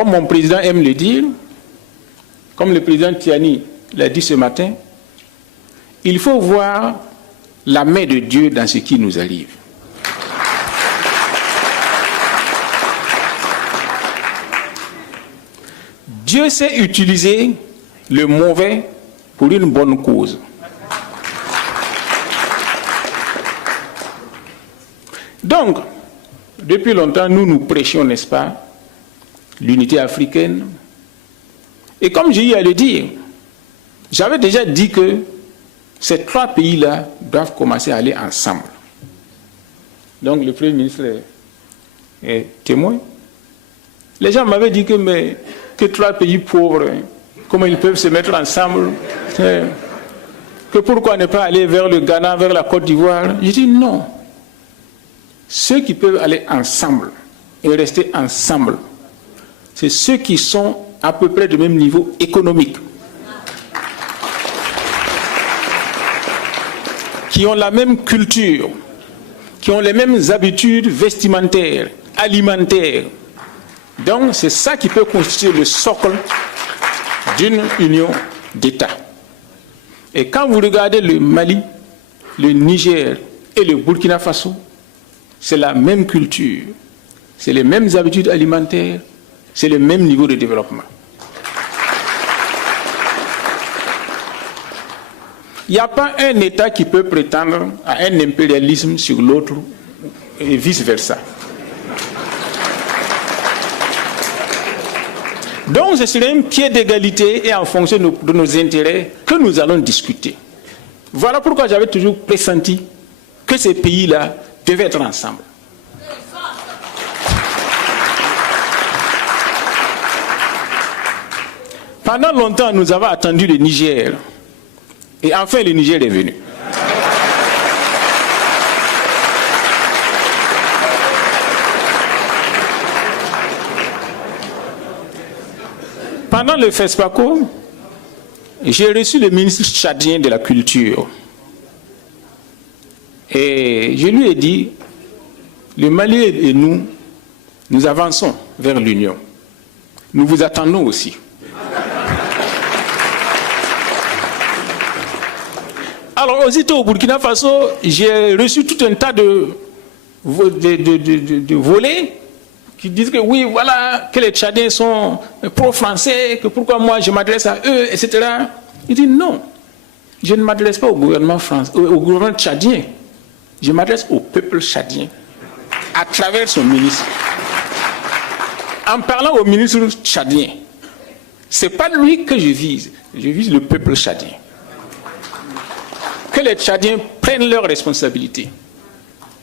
comme mon président aime le dire, comme le président Tiani l'a dit ce matin, il faut voir la main de Dieu dans ce qui nous arrive. Dieu sait utiliser le mauvais pour une bonne cause. Donc, depuis longtemps, nous prêchions, n'est-ce pas, l'unité africaine. Et comme j'ai eu à le dire, j'avais déjà dit que ces trois pays-là doivent commencer à aller ensemble. Donc, le Premier ministre est témoin. Les gens m'avaient dit que trois pays pauvres, comment ils peuvent se mettre ensemble, que pourquoi ne pas aller vers le Ghana, vers la Côte d'Ivoire. J'ai dit non. Ceux qui peuvent aller ensemble et rester ensemble, c'est ceux qui sont à peu près du même niveau économique, qui ont la même culture, qui ont les mêmes habitudes vestimentaires, alimentaires. Donc, c'est ça qui peut constituer le socle d'une union d'États. Et quand vous regardez le Mali, le Niger et le Burkina Faso, c'est la même culture, c'est les mêmes habitudes alimentaires, c'est le même niveau de développement. Il n'y a pas un État qui peut prétendre à un impérialisme sur l'autre et vice-versa. Donc, ce serait un pied d'égalité et en fonction de nos intérêts que nous allons discuter. Voilà pourquoi j'avais toujours pressenti que ces pays-là devaient être ensemble. Pendant longtemps, nous avons attendu le Niger. Et enfin, le Niger est venu. Pendant le FESPACO, j'ai reçu le ministre tchadien de la Culture. Et je lui ai dit, le Mali et nous avançons vers l'union. Nous vous attendons aussi. Alors, aussitôt au Burkina Faso, j'ai reçu tout un tas de volets qui disent que oui, voilà, que les Tchadiens sont pro-français, que pourquoi moi je m'adresse à eux, etc. Il dit non, je ne m'adresse pas au gouvernement français, au gouvernement tchadien, je m'adresse au peuple tchadien, à travers son ministre. En parlant au ministre tchadien, ce n'est pas lui que je vise le peuple tchadien. Que les Tchadiens prennent leurs responsabilités.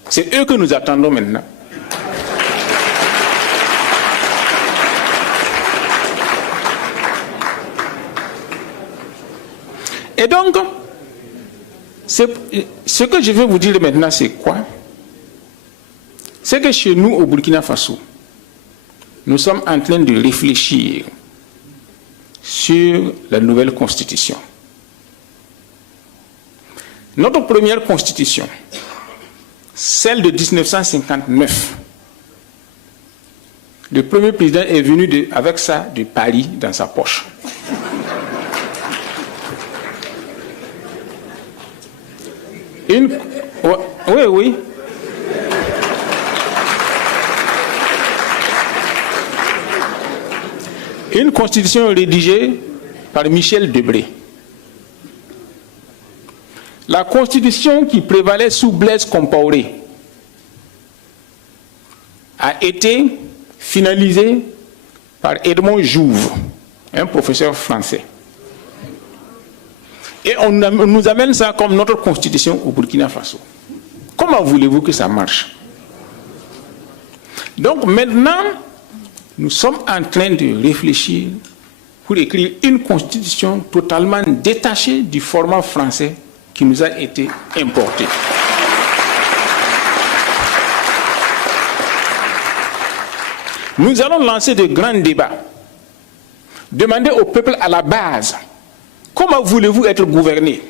C'est eux que nous attendons maintenant. Et donc, ce que je vais vous dire maintenant, c'est quoi? C'est que chez nous, au Burkina Faso, nous sommes en train de réfléchir sur la nouvelle constitution. Notre première constitution, celle de 1959, le premier président est venu avec ça de Paris dans sa poche. Oui. Une constitution rédigée par Michel Debré. La constitution qui prévalait sous Blaise Compaoré a été finalisée par Edmond Jouve, un professeur français. Et on nous amène ça comme notre constitution au Burkina Faso. Comment voulez-vous que ça marche? Donc maintenant, nous sommes en train de réfléchir pour écrire une constitution totalement détachée du format français qui nous a été importé. Nous allons lancer de grands débats. Demander au peuple à la base, comment voulez-vous être gouverné?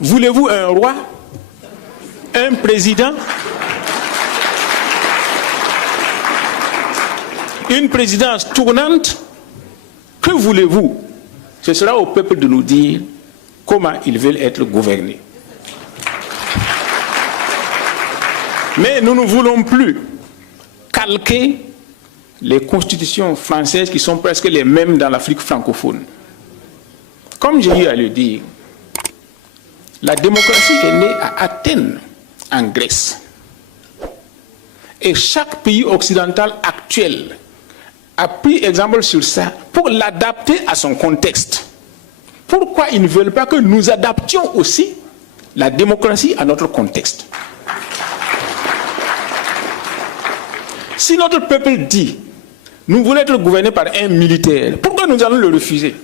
Voulez-vous un roi? Un président? une présidence tournante, que voulez-vous? Ce sera au peuple de nous dire comment ils veulent être gouvernés. Mais nous ne voulons plus calquer les constitutions françaises qui sont presque les mêmes dans l'Afrique francophone. Comme j'ai eu à le dire, la démocratie est née à Athènes, en Grèce. Et chaque pays occidental actuel a pris exemple sur ça pour l'adapter à son contexte. Pourquoi ils ne veulent pas que nous adaptions aussi la démocratie à notre contexte? Si notre peuple dit « nous voulons être gouvernés par un militaire », pourquoi nous allons le refuser?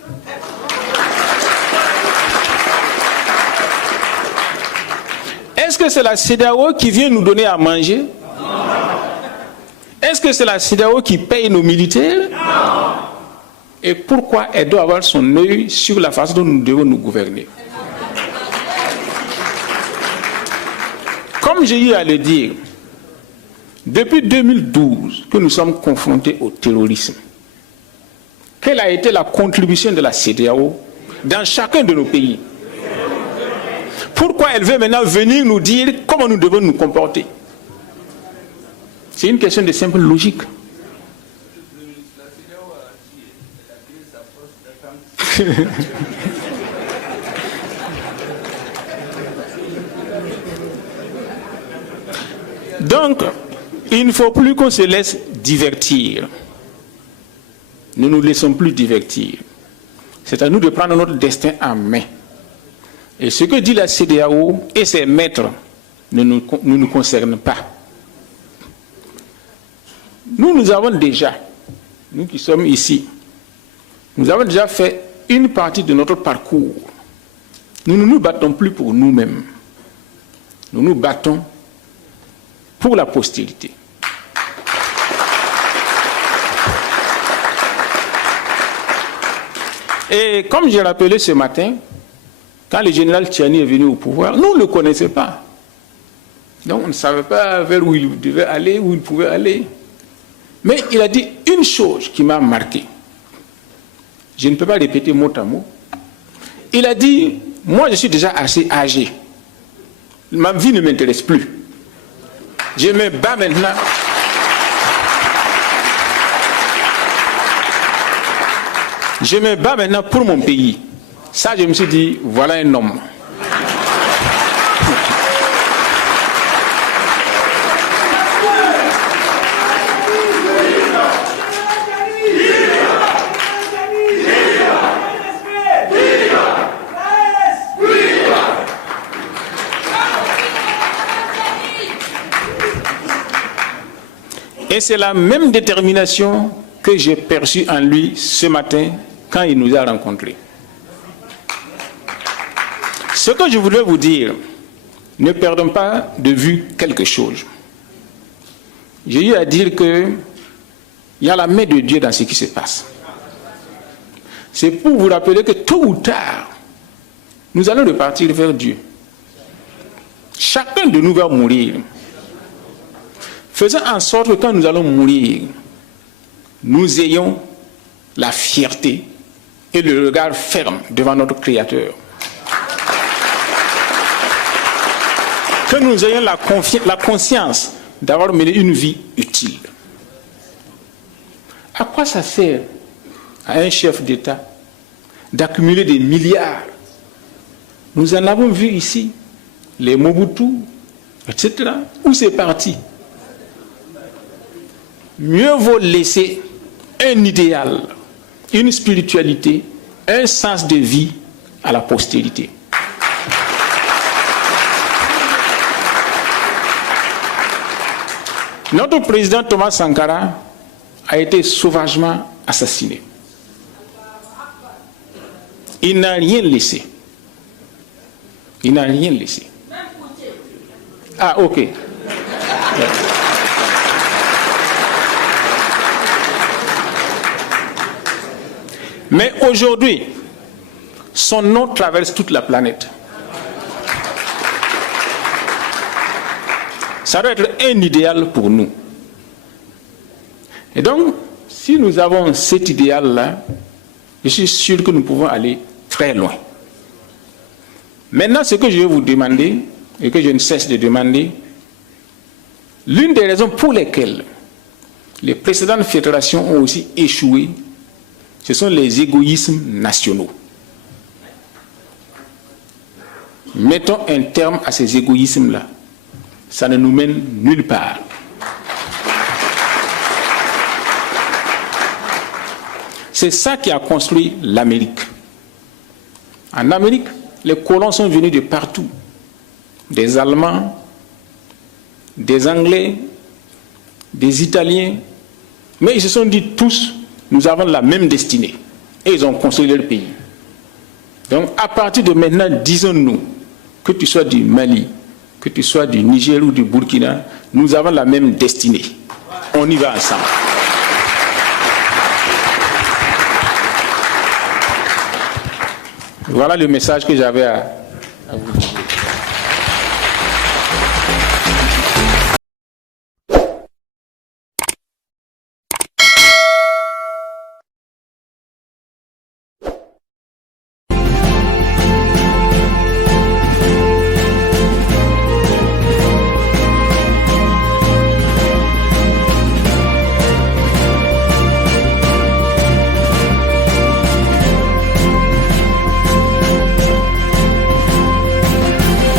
Est-ce que c'est la CEDEAO qui vient nous donner à manger? Est-ce que c'est la CEDEAO qui paye nos militaires? Non. Et pourquoi elle doit avoir son œil sur la façon dont nous devons nous gouverner? Comme j'ai eu à le dire, depuis 2012 que nous sommes confrontés au terrorisme, quelle a été la contribution de la CEDEAO dans chacun de nos pays? Pourquoi elle veut maintenant venir nous dire comment nous devons nous comporter? C'est une question de simple logique. Donc, il ne faut plus qu'on se laisse divertir. Ne nous laissons plus divertir. C'est à nous de prendre notre destin en main. Et ce que dit la CEDEAO et ses maîtres ne nous concerne pas. Nous avons déjà, nous qui sommes ici, nous avons déjà fait une partie de notre parcours. Nous ne nous battons plus pour nous-mêmes. Nous nous battons pour la postérité. Et comme j'ai rappelé ce matin, quand le général Tchiani est venu au pouvoir, nous ne le connaissions pas. Donc on ne savait pas vers où il devait aller, où il pouvait aller. Mais il a dit une chose qui m'a marqué. Je ne peux pas répéter mot à mot. Il a dit, moi je suis déjà assez âgé. Ma vie ne m'intéresse plus. Je me bats maintenant. Je me bats maintenant pour mon pays. Ça, je me suis dit, voilà un homme. Et c'est la même détermination que j'ai perçue en lui ce matin quand il nous a rencontrés. Ce que je voudrais vous dire, ne perdons pas de vue quelque chose. J'ai eu à dire qu'il y a la main de Dieu dans ce qui se passe. C'est pour vous rappeler que tôt ou tard, nous allons repartir vers Dieu. Chacun de nous va mourir. Faisons en sorte que quand nous allons mourir, nous ayons la fierté et le regard ferme devant notre Créateur. Que nous ayons la conscience d'avoir mené une vie utile. À quoi ça sert à un chef d'État d'accumuler des milliards? Nous en avons vu ici, les Mobutu, etc. Où c'est parti? Mieux vaut laisser un idéal, une spiritualité, un sens de vie à la postérité. Notre président Thomas Sankara a été sauvagement assassiné. Il n'a rien laissé. Il n'a rien laissé. Ah, ok. Mais aujourd'hui, son nom traverse toute la planète. Ça doit être un idéal pour nous. Et donc, si nous avons cet idéal-là, je suis sûr que nous pouvons aller très loin. Maintenant, ce que je vais vous demander, et que je ne cesse de demander, l'une des raisons pour lesquelles les précédentes fédérations ont aussi échoué, ce sont les égoïsmes nationaux. Mettons un terme à ces égoïsmes-là. Ça ne nous mène nulle part. C'est ça qui a construit l'Amérique. En Amérique, les colons sont venus de partout. Des Allemands, des Anglais, des Italiens. Mais ils se sont dit tous, nous avons la même destinée. Et ils ont construit leur pays. Donc à partir de maintenant, disons-nous, que tu sois du Mali, que tu sois du Niger ou du Burkina, nous avons la même destinée. On y va ensemble. Voilà le message que j'avais à vous dire.